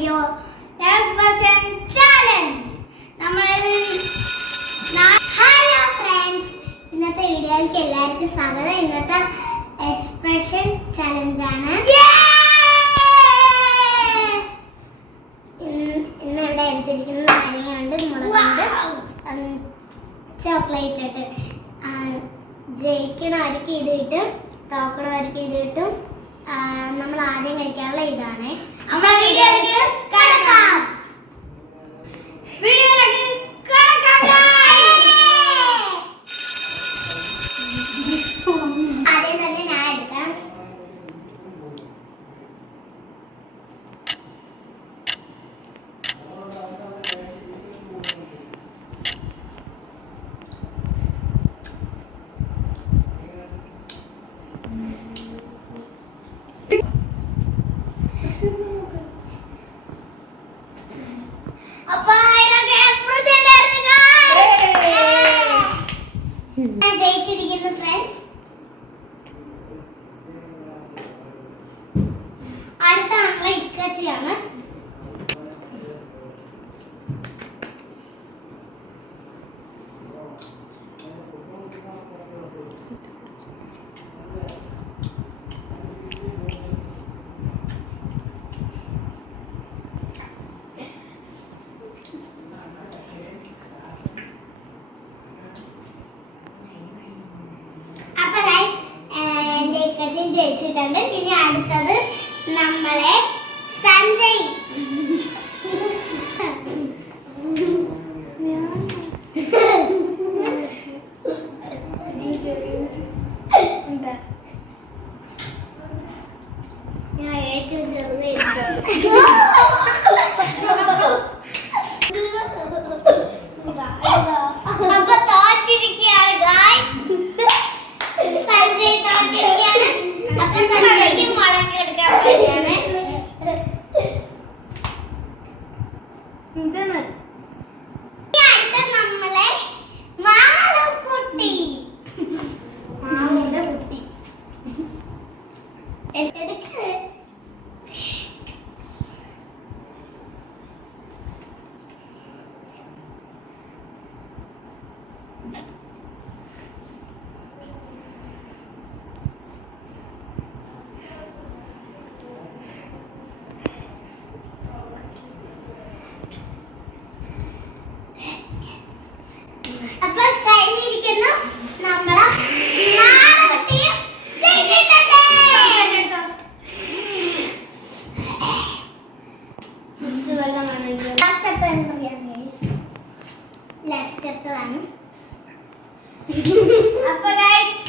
Video challenge. Hello friends, ഇന്നത്തെ വീഡിയോയിലേക്ക് എല്ലാവർക്കും സ്വാഗതം. ഇന്നത്തെ എക്സ്പ്രഷൻ ചാലഞ്ച് ആണ്. ഇന്ന് ഇവിടെ എടുത്തിരിക്കുന്ന നാരങ്ങയുണ്ട്, മുളകുണ്ട്, ചോക്ലേറ്റ് ഇട്ട്. ജയിക്കണവർക്ക് ഇത് കിട്ടും, തോക്കണവർക്ക് ഇത് കിട്ടും. നമ്മൾ ആദ്യം കഴിക്കാനുള്ള ഇതാണ്. അപ്പൊ വീഡിയോയിലേക്ക് കടക്കാം. ആദ്യം തന്നെ ഞാൻ എടുക്കാം. ജയിച്ചിരിക്കുന്നു ഫ്രണ്ട്സ്. അടുത്ത നമ്മളെ ഇക്കച്ചിയാണ്. ജയിച്ചിട്ടുണ്ട്. ഇനി അടുത്തത് നമ്മളെ സഞ്ജയ്. ഞാൻ ഏറ്റവും ചെറുതായി അപ്പൊ തോറ്റിരിക്കുകയാണ് ഗായ്സ്. സഞ്ജയ് തോറ്റിരിക്കുകയാണ്. അപ്പൊ സഞ്ജയ്ക്ക് മുളക് എടുക്കാൻ വേണ്ടിയാണ്. അടുത്ത നമ്മളെ മാളുക്കുട്ടി. മാളുടെ കുട്ടി എടുക്ക്. അപ്പൊ കഴിഞ്ഞിരിക്കുന്നു. നമ്മളെ മാളുക്കുട്ടിയും ജയിച്ചിട്ടുണ്ട്. ലാസ്റ്റ് ആണ്. അപ്പൊ ഗൈസ്